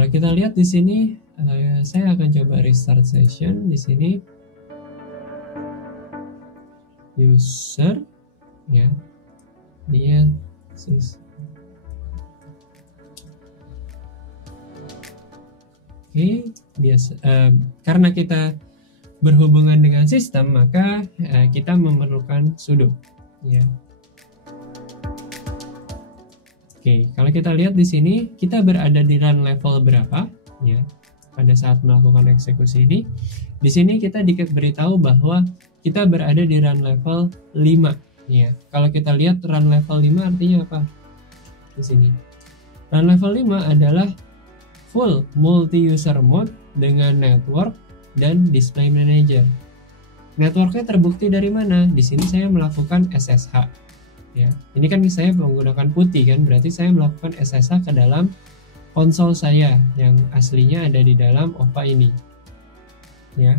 kalau kita lihat di sini, saya akan coba restart session di sini. User, ya, dia Oke, biasa. Karena kita berhubungan dengan sistem, maka kita memerlukan sudo, ya. Oke, kalau kita lihat di sini, kita berada di run level berapa, ya? Pada saat melakukan eksekusi ini, di sini kita diberitahu bahwa kita berada di run level 5, ya. Kalau kita lihat run level 5 artinya apa? Di sini. Run level 5 adalah full multi-user mode dengan network dan display manager. Networknya terbukti dari mana? Di sini saya melakukan SSH. Ya, ini kan saya menggunakan putih kan, berarti saya melakukan SSH ke dalam konsol saya yang aslinya ada di dalam OPA ini. Ya,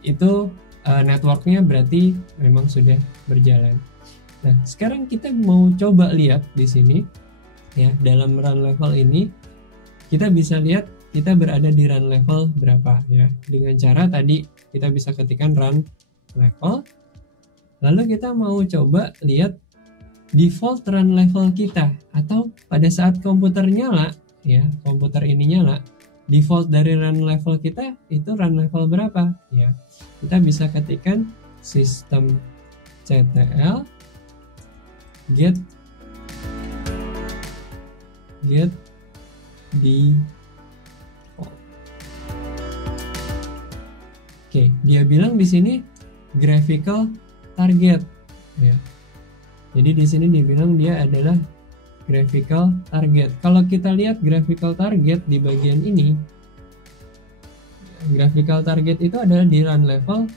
itu networknya berarti memang sudah berjalan. Nah, sekarang kita mau coba lihat di sini, ya, dalam run level ini kita bisa lihat kita berada di run level berapa, ya. Dengan cara tadi kita bisa ketikkan run level, lalu kita mau coba lihat default run level kita, atau pada saat komputer nyala, ya, komputer ini nyala, default dari run level kita itu run level berapa, ya. Kita bisa ketikkan systemctl get default. Oke, dia bilang di sini graphical target, ya. Jadi di sini dibilang dia adalah graphical target. Kalau kita lihat graphical target di bagian ini, graphical target itu adalah di run level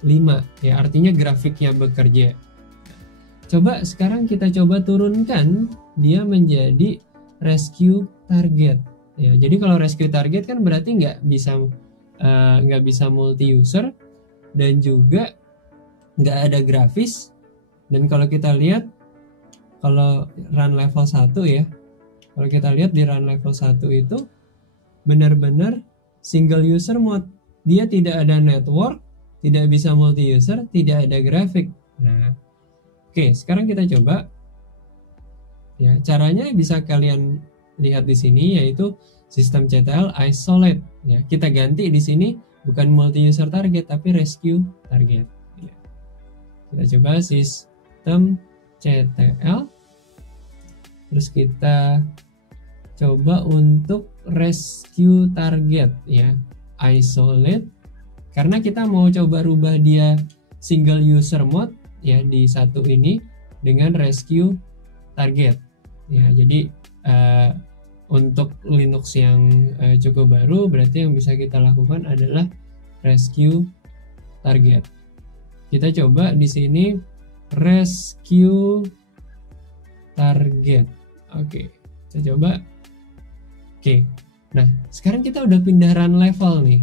5, ya, artinya grafiknya bekerja. Coba sekarang kita coba turunkan dia menjadi rescue target, ya. Jadi kalau rescue target kan berarti nggak bisa multi user dan juga nggak ada grafis. Dan kalau kita lihat, kalau run level 1, ya, kalau kita lihat di run level 1 itu benar-benar single user mode. Dia tidak ada network, tidak bisa multi user, tidak ada grafik. Nah, oke, sekarang kita coba. Ya, caranya bisa kalian lihat di sini, yaitu systemctl isolate. Ya, kita ganti di sini bukan multi user target tapi rescue target. Ya. Kita coba systemctl, terus kita coba untuk rescue target, ya, isolate, karena kita mau coba rubah dia single user mode, ya, di satu ini dengan rescue target, ya. Jadi untuk Linux yang cukup baru, berarti yang bisa kita lakukan adalah rescue target. Kita coba di sini rescue target. Oke, kita coba. Oke, nah sekarang kita udah pindah run level nih.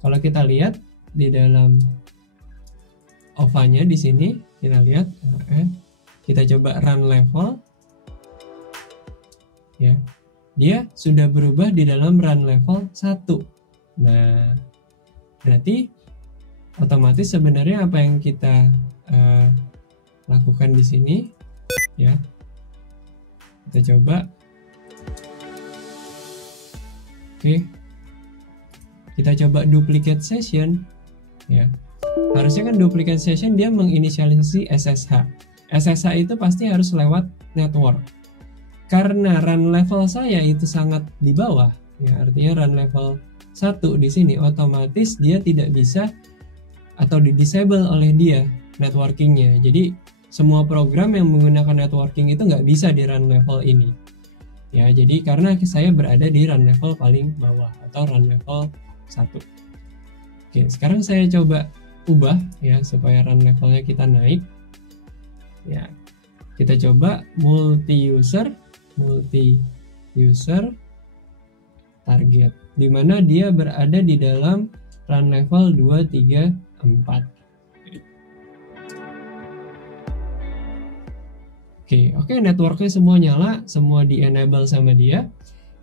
Kalau kita lihat di dalam OVA-nya di sini, kita lihat, kita coba run level, ya, dia sudah berubah di dalam run level 1. Nah, berarti otomatis sebenarnya apa yang kita lakukan di sini, ya, kita coba. Oke, kita coba duplicate session, ya. Harusnya kan duplicate session dia menginisialisasi SSH. SSH itu pasti harus lewat network. Karena run level saya itu sangat di bawah, ya, artinya run level 1 di sini, otomatis dia tidak bisa atau di-disable oleh dia networkingnya. Jadi semua program yang menggunakan networking itu nggak bisa di run level ini, ya. Jadi karena saya berada di run level paling bawah atau run level 1. Oke, sekarang saya coba ubah, ya, supaya run levelnya kita naik, ya. Kita coba multi user target, dimana dia berada di dalam run level 2, 3, 4. Oke, networknya semua nyala, semua di enable sama dia.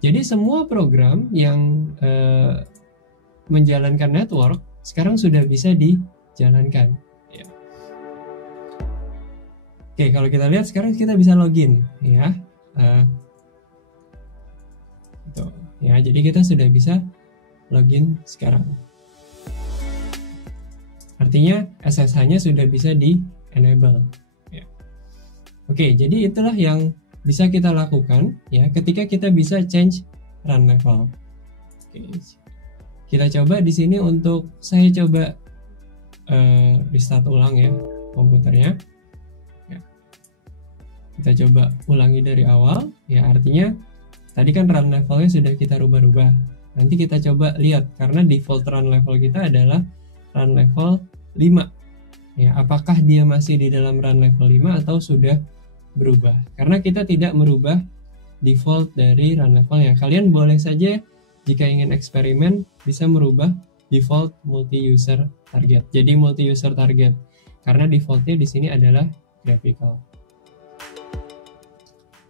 Jadi semua program yang menjalankan network sekarang sudah bisa dijalankan. Ya. Oke, kalau kita lihat sekarang kita bisa login, ya. Ya, jadi kita sudah bisa login sekarang. Artinya SSH-nya sudah bisa di-enable. Ya. Oke, jadi itulah yang bisa kita lakukan ya ketika kita bisa change run level. Oke. Kita coba di sini saya coba restart ulang ya komputernya. Ya. Kita coba ulangi dari awal ya, artinya tadi kan run levelnya sudah kita rubah-rubah. Nanti kita coba lihat karena default run level kita adalah run level 5. Ya, apakah dia masih di dalam run level 5 atau sudah berubah? Karena kita tidak merubah default dari run levelnya. Kalian boleh saja jika ingin eksperimen bisa merubah default multi-user target. Jadi multi-user target karena defaultnya di sini adalah graphical.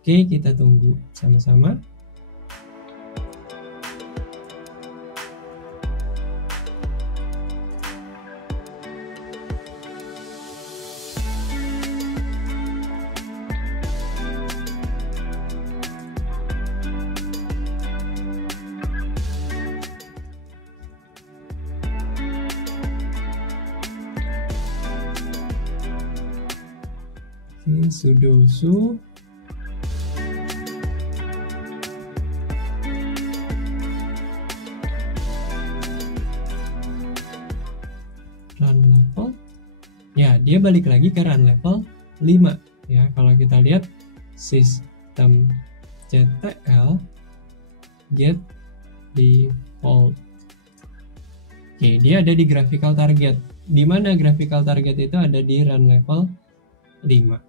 Oke, kita tunggu sama-sama. Sudo su run level ya, dia balik lagi ke run level 5 ya. Kalau kita lihat sistem CTL get default. Oke, dia ada di graphical target. Di mana graphical target itu ada di run level 5.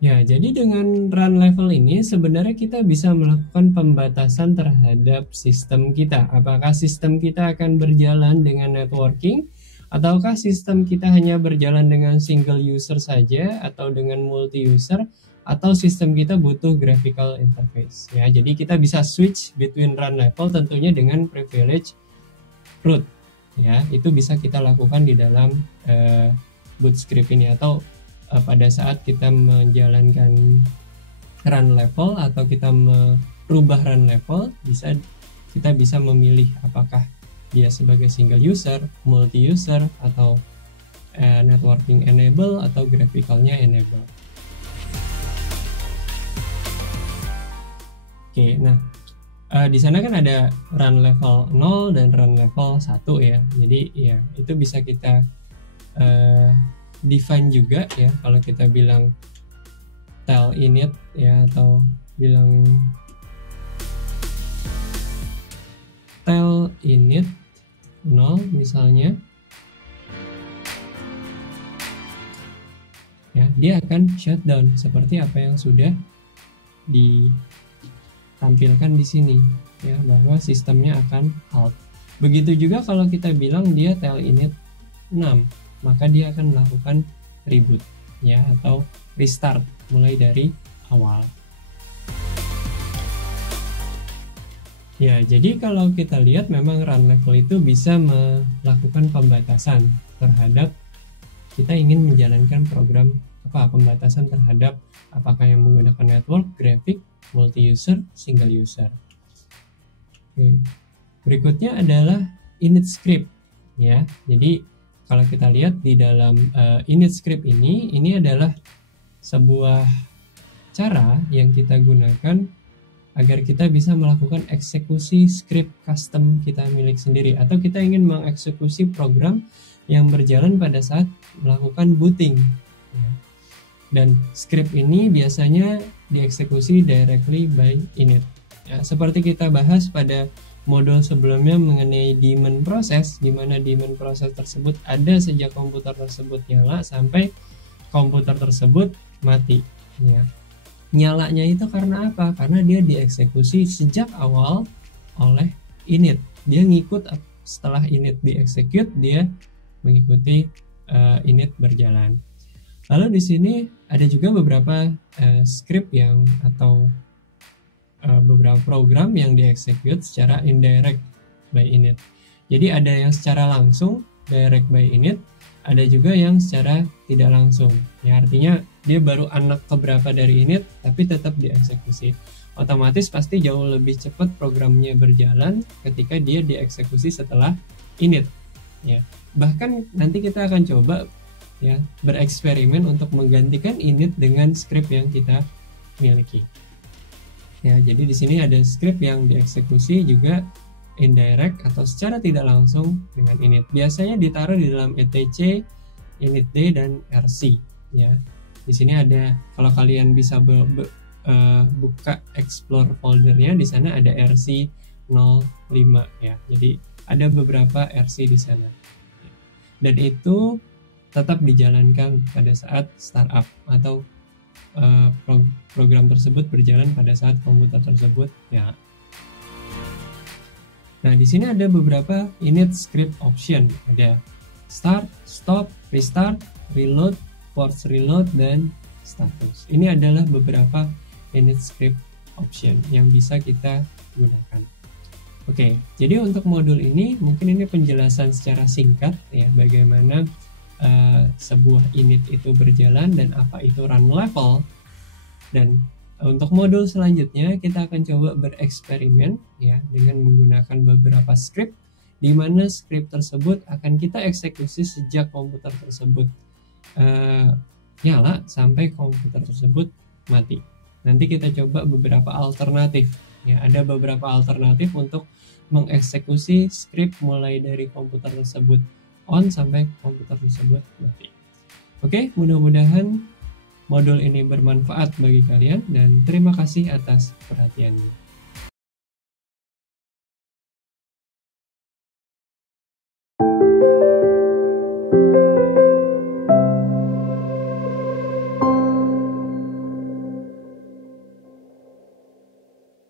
Ya, jadi dengan run level ini sebenarnya kita bisa melakukan pembatasan terhadap sistem kita. Apakah sistem kita akan berjalan dengan networking, ataukah sistem kita hanya berjalan dengan single user saja, atau dengan multi user, atau sistem kita butuh graphical interface. Ya, jadi kita bisa switch between run level tentunya dengan privilege root. Ya, itu bisa kita lakukan di dalam Bootscript ini, atau pada saat kita menjalankan run level atau kita merubah run level, kita bisa memilih apakah dia sebagai single user, multi user, atau networking enable atau graphicalnya enable. Oke, nah di sana kan ada run level 0 dan run level 1 ya. Jadi ya itu bisa kita define juga ya, kalau kita bilang tel init ya, atau bilang tel init 0 misalnya ya, dia akan shutdown seperti apa yang sudah ditampilkan di sini ya, bahwa sistemnya akan halt. Begitu juga kalau kita bilang dia tel init 6, maka dia akan melakukan reboot ya, atau restart mulai dari awal. Ya, jadi kalau kita lihat memang run level itu bisa melakukan pembatasan terhadap kita ingin menjalankan program pembatasan terhadap apakah yang menggunakan network, graphic, multi user, single user. Oke. Berikutnya adalah init script ya. Jadi kalau kita lihat di dalam init script ini adalah sebuah cara yang kita gunakan agar kita bisa melakukan eksekusi script custom kita milik sendiri, atau kita ingin mengeksekusi program yang berjalan pada saat melakukan booting. Dan script ini biasanya dieksekusi directly by init. Ya, seperti kita bahas pada modul sebelumnya mengenai daemon process, di mana daemon process tersebut ada sejak komputer tersebut nyala sampai komputer tersebut mati. Ya. Nyalanya itu karena apa? Karena dia dieksekusi sejak awal oleh init. Dia ngikut setelah init dieksekut, dia mengikuti init berjalan. Lalu di sini ada juga beberapa script yang atau beberapa program yang dieksekut secara indirect by init. Jadi ada yang secara langsung direct by init, ada juga yang secara tidak langsung. Ya, artinya dia baru anak keberapa dari init tapi tetap dieksekusi. Otomatis pasti jauh lebih cepat programnya berjalan ketika dia dieksekusi setelah init. Ya, bahkan nanti kita akan coba ya bereksperimen untuk menggantikan init dengan script yang kita miliki. Ya, jadi di sini ada script yang dieksekusi juga indirect atau secara tidak langsung dengan init. Biasanya ditaruh di dalam etc, initd dan rc. Ya, di sini ada, kalau kalian bisa buka explore foldernya, di sana ada rc05 ya. Jadi ada beberapa rc di sana. Dan itu tetap dijalankan pada saat startup atau program tersebut berjalan pada saat komputer tersebut ya. Nah, di sini ada beberapa init script option, ada start, stop, restart, reload, force reload, dan status. Ini adalah beberapa init script option yang bisa kita gunakan. Oke, jadi untuk modul ini mungkin ini penjelasan secara singkat ya bagaimana sebuah init itu berjalan dan apa itu run level. Dan untuk modul selanjutnya kita akan coba bereksperimen ya dengan menggunakan beberapa script di mana script tersebut akan kita eksekusi sejak komputer tersebut nyala sampai komputer tersebut mati. Nanti kita coba beberapa alternatif ya, ada beberapa alternatif untuk mengeksekusi script mulai dari komputer tersebut on sampai komputer tersebut mati. Oke, mudah-mudahan modul ini bermanfaat bagi kalian dan terima kasih atas perhatiannya.